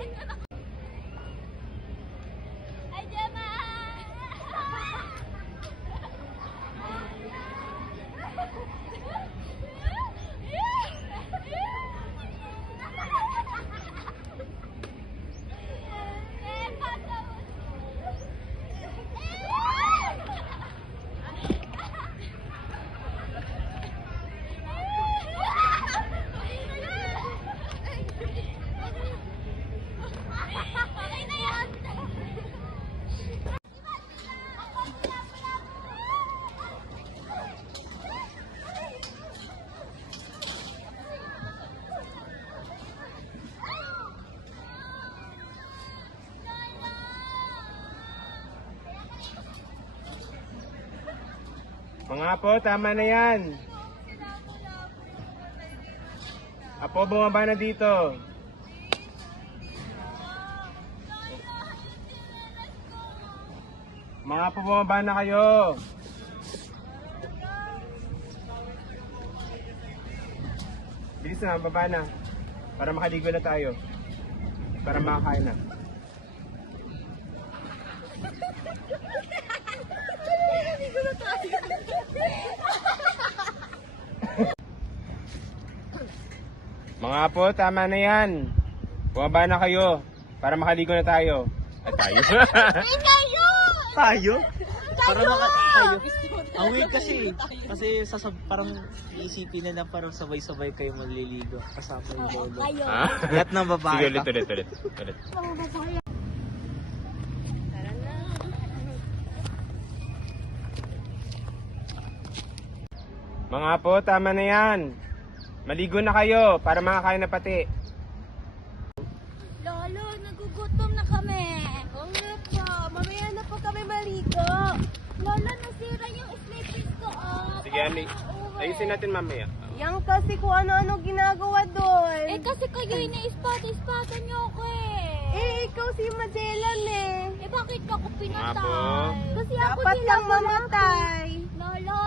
Ay, Gemma! Mga apo, tama na yan. Apo, bumaba na dito. Mga apo, bumaba na kayo. Bilis na, baba na. Para makaligo na tayo. Para makakain na. Mga apo, tama na yan. Bumaba na kayo para makaligo na tayo. At tayo. Tayo? Para tayo. Ang weird kasi. Kasi parang iisipin na lang parang sabay-sabay kayo maliligo. Kasama yung lolo. Ha? Lahat ng babae. Sige, ulit. Mga apo, tama na yan. Maligo na kayo para makakain na pati. Lolo, nagugutom na kami. Oo nga po, mamaya na po kami maligo. Lolo, nasira yung sleeping ko. Sige, Ani. Ayusin natin mamaya. Yan kasi kung ano-ano ginagawa doon. Eh, kasi kayo ina-spot-spotan niyo ako Ikaw si Magellan eh. Eh, bakit ako pinatay? Apo. Kasi ako Dapat kang mamatay. Lolo,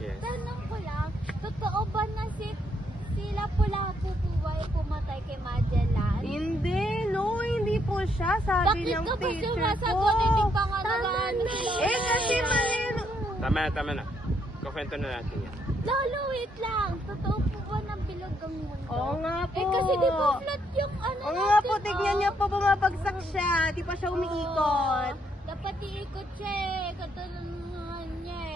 Yes. tanong ko lang, totoo ba na sila pula pupuway pumatay kay Magellan? Hindi, no, hindi po siya. Sabi Bakit niyang ka ba teacher sumasagot? ko. Hindi pa nga nagaan si Lolo. Kasi mali. Tama na. Kukwento na natin yan. Lolo, wait lang. Totoo po ba ng bilog ang mundo? Oo nga po. Eh, kasi di ba flat yung ano Oo nga po, tignan niya po bumabagsak siya. Di pa siya umiikot. Dapat iikot siya katulungan niya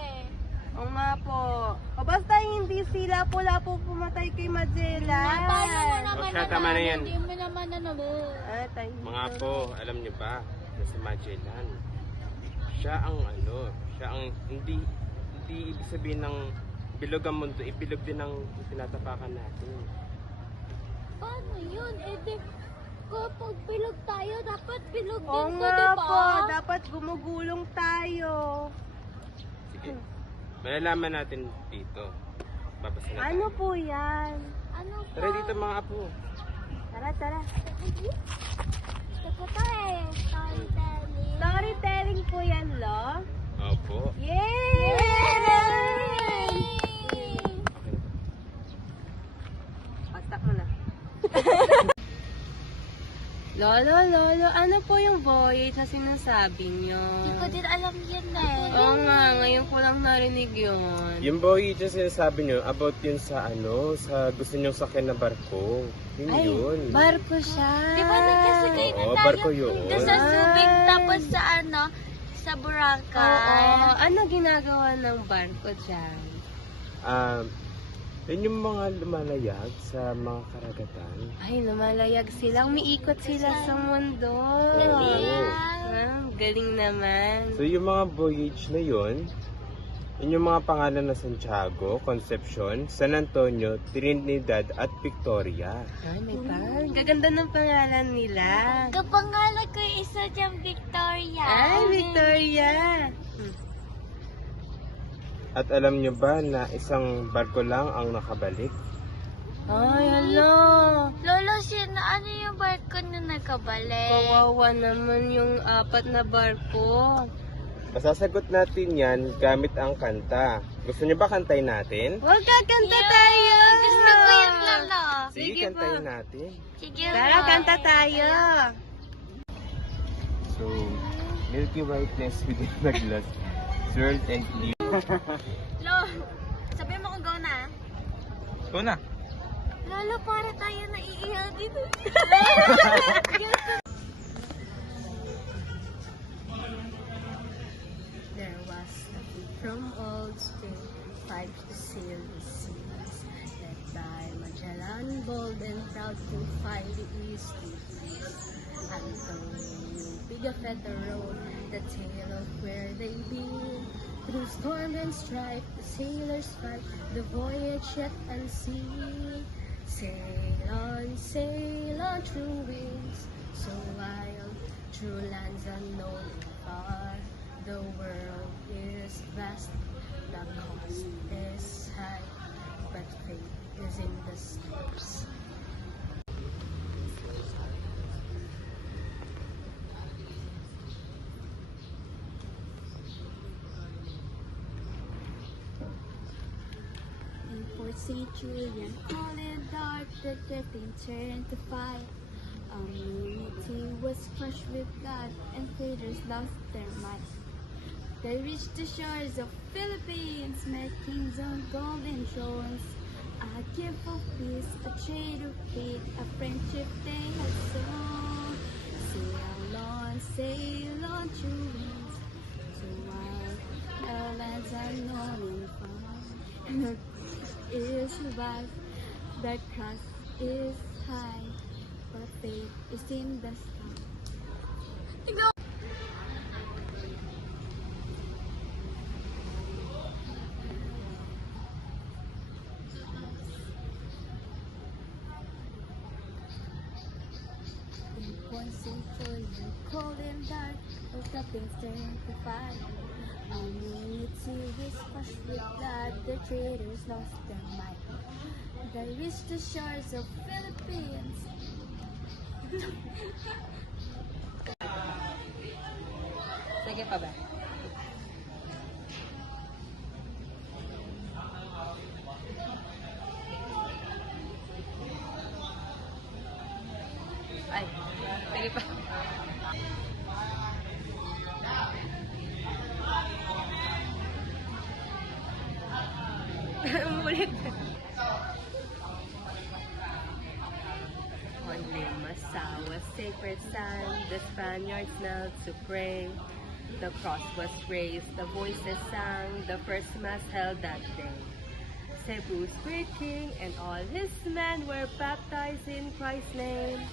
Oo nga po. O basta hindi sila pula po pumatay kay Magellan. Paano mo naman siya, tama na yan. Hindi mo naman Tayo. Mga apo, alam niyo ba na si Magellan, siya ang hindi ibig sabihin ng bilog ang mundo, ibilog din ang tinatapakan natin. Paano yun? Eh di, kapag bilog tayo, dapat bilog Oo din ko, nga diba? po, dapat gumugulong tayo. Sige, malalaman natin dito. Babasa na Ano tayo. po yan? Ano pa? Tara dito mga apo. Tara. Gusto ko to storytelling. Storytelling po yan, lo. Opo. Yay! Pastak mo na. Lolo, ano po yung voyage na sinasabi niyo? Hindi ko din alam yan Oo nga, ngayon ko lang narinig yun. Yung voyage na sinasabi nyo, about yun sa sa gusto nyong sakyan na barko. Yun yun. barko siya. Di ba nagkasakay na Oo, tayo? barko yun. Doon sa Subic, tapos sa sa Oo, Boracay. ano ginagawa ng barko dyan? Yun yung mga lumalayag sa mga karagatan. Ay, lumalayag sila. Umiikot sila sa mundo. Galing naman. So yung mga voyage na yun yung mga pangalan na Santiago, Concepcion, San Antonio, Trinidad at Victoria. Ay, may pan. Gaganda ng pangalan nila. Kapangalan ko yung isa dyan, Victoria. Ay, Victoria. At alam nyo ba na isang barko lang ang nakabalik? Ay, hello. Lolo, ano yung barko na nagkabalik? Kawawa naman yung 4 na barko. Masasagot natin yan gamit ang kanta. Gusto nyo ba kantay natin? Huwag kakanta tayo. Gusto ko yung Lo. Sige, kantahin natin. Sige, Tara, Lo. kanta tayo. So, milky whiteness within the glass, swirled and clear. Lo, sabi mo kung go na. Ikaw na. Lolo, para tayo naiiyak dito. There was a fleet from old Spain, fight to sail the seas, led by Magellan, bold and proud to find the East Indies. Antonio Pigafetta wrote the tale of where they been. Through storm and strife, the sailors fight, the voyage yet unseen. Sail on through winds so wild, through lands unknown and far. The world is vast, the cost is high, but fate is in the stars. In Port St. Julian, all in dark, the curtain turned to fire. Unity was crushed with blood, and traders lost their might. They reached the shores of Philippines, met kings on golden thrones. A gift of peace, a trade of faith, a friendship they had sown. Sail on through winds, to wild lands unknown and far. And the is wide, the cross is high, but faith is in the sky. In Point St. Julian, cold and dark, but nothing's turned to fire. Unity was crushed with blood, the traders lost their might. They reached the shores of Philippines. Sige pa ba? Ay, sige pa. Ulit. On Limasawa, sacred sand, the Spaniards knelt to pray. The cross was raised, the voices sang, the first mass held that day. Cebu's great king and all his men were baptized in Christ's name.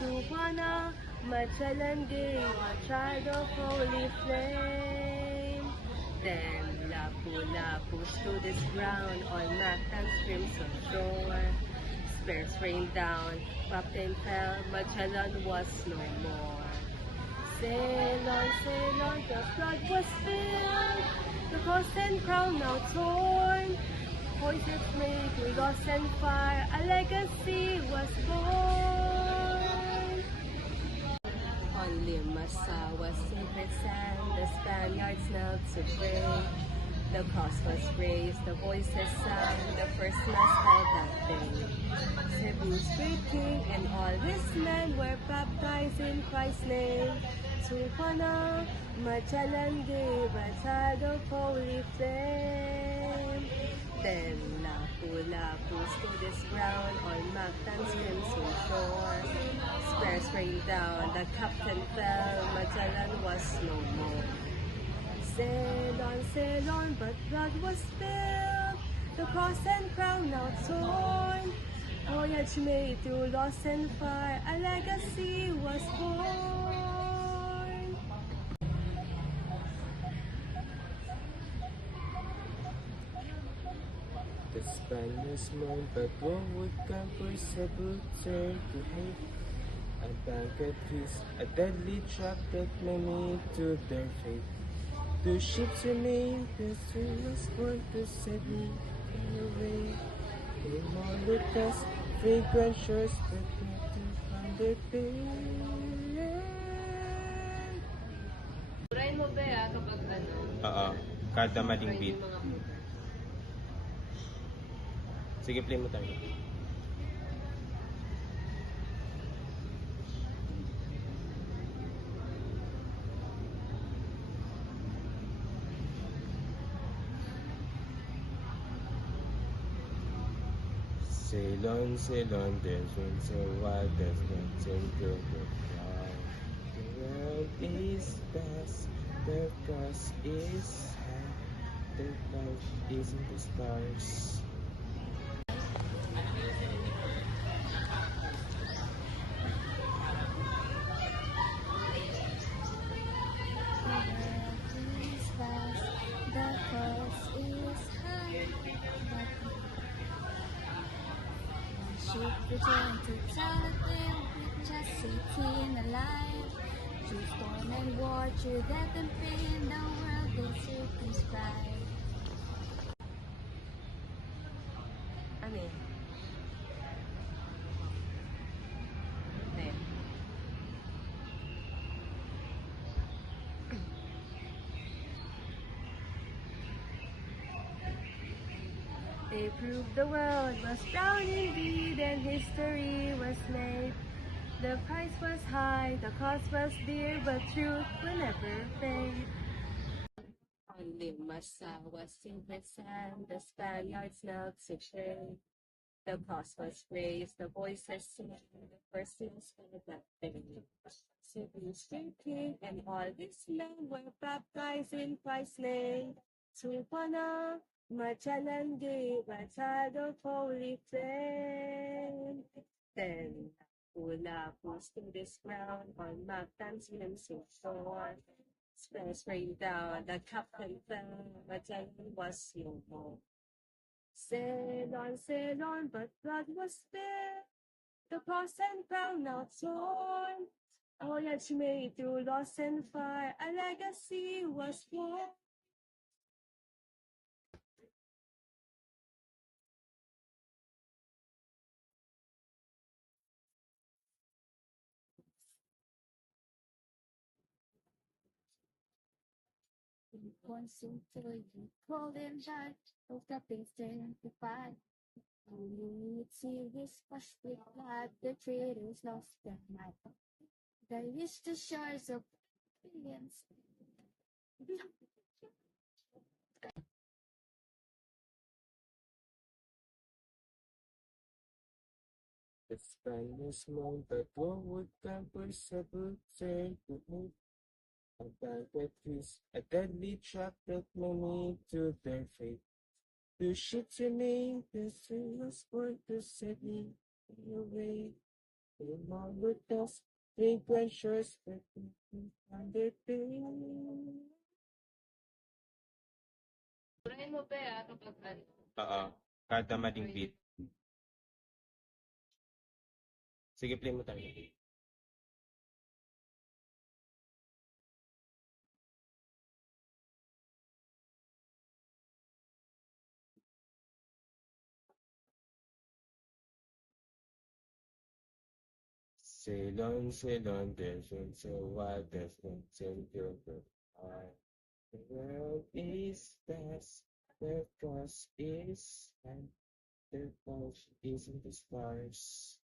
To Juana, Magellan gave a child of holy flame. Then Lapu-Lapu stood his ground on Mactan's crimson shore. Spears rained down, Captain fell, Magellan was no more. Sail on, the flood was spilled, the cross and crown now torn. Voices made through loss and fire, a legacy was born. On Limasawa, sacred sand, the Spaniards knelt to pray. The cross was raised, the voices sang, the first mass held that day. Cebu's great king and all his men were baptized in Christ's name. To Juana, Magellan gave a child of holy flame. Then Lapu-Lapu stood his ground on Mactan's crimson shore. Spears rained down, the captain fell, Magellan was no more. Sail on, but blood was spilled, the cross and crown now torn. Voyage made through loss and fire, a legacy was born. The Spaniards mourned, but war would come for Cebu turned to hate. A banquet feast, a deadly trap that many to their fate. Two ships remained, the stream was born to Cebu and away. In Moluccas, fragrant shores, but not to find their pain. Try mo ba kapag ano? Oo, kada maling beat. Sige, play mo tayo. Sail on, there's wind so wild, there's nothing to the cloud. The world is vast, the cross is high, the light is in the stars. Is vast, the cross is high, but ship returned to Tallahassee with just 18 alive. Through storm and war, through death and pain, the world is circumscribed. Ano eh? Hindi. They proved the world was proud indeed and history was made. The price was high, the cost was dear, but truth will never fade. On Limassol was sinking sand, the Spaniards knelt to pray. The cross was raised, the voices sang, the first hymns for that day. Cebu's king and all these men were baptized in Christ's name. Sultana Magellan gave a child of holy flame. Then Lapu-Lapu to this ground on Mactan's limbs of thorn. Spells rained down, the captain fell, Magellan was no more. Sail on, but blood was spilled. The cross and crown now torn. Voyage made through loss and fire, a legacy was born. Once until you cold and dark, of the things turn to fire. Only tears washed with blood, the traitors lost their mind. They reached the shores of billions. The Spanish moon, but would campers about turn to hope. A banquet feast, a deadly trap that many to their fate. Two ships remain, the sailors for the city away. The long with us, drink shores, but under pain. Oo, kada mading beat. Sige, play mo tayo. Sail on, there's wind so wild, there's nothing to the heart. The world is vast, the cross is high, the light is in the stars.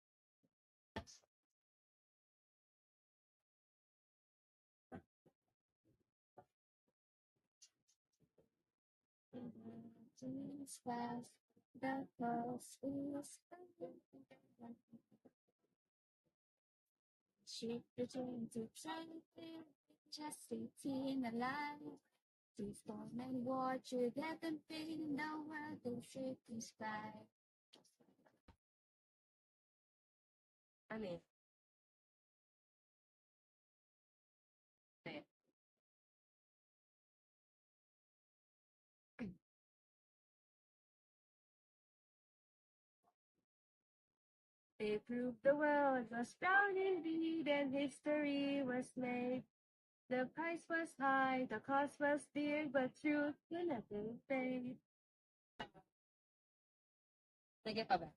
Is vast, the cross is high. Ship returned to Tallahassee with just 18 alive. Through storm and war, through death and pain, the world is circumscribed. Ano eh? Hindi. They proved the world was proud indeed and history was made. The price was high, the cost was dear, but truth will never fade. Sige pa ba?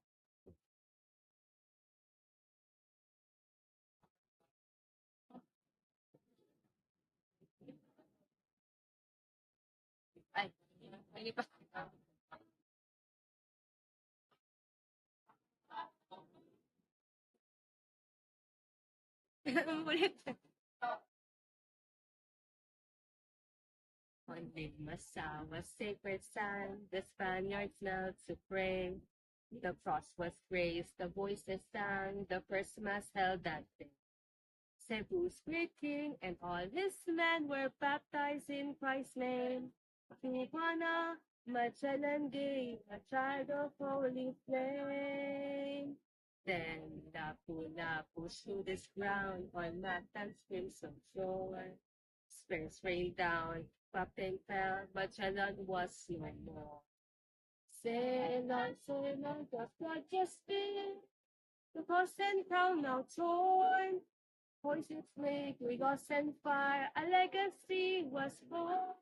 Ay, sige pa. Ulit. On Limassol was sacred sand, the Spaniards knelt to pray. The cross was raised, the voices sang, the first mass held that day. Cebu's great king and all his men were baptized in Christ's name. To Juana, Magellan gave a child of holy flame. Then Lapu-Lapu stood his ground on Matan's crimson shore. Spears rained down, Captain fell, Magellan was no more. Sail on, doth God just speak? The cross and crown now torn. Voices make, we got sent fire, a legacy was born.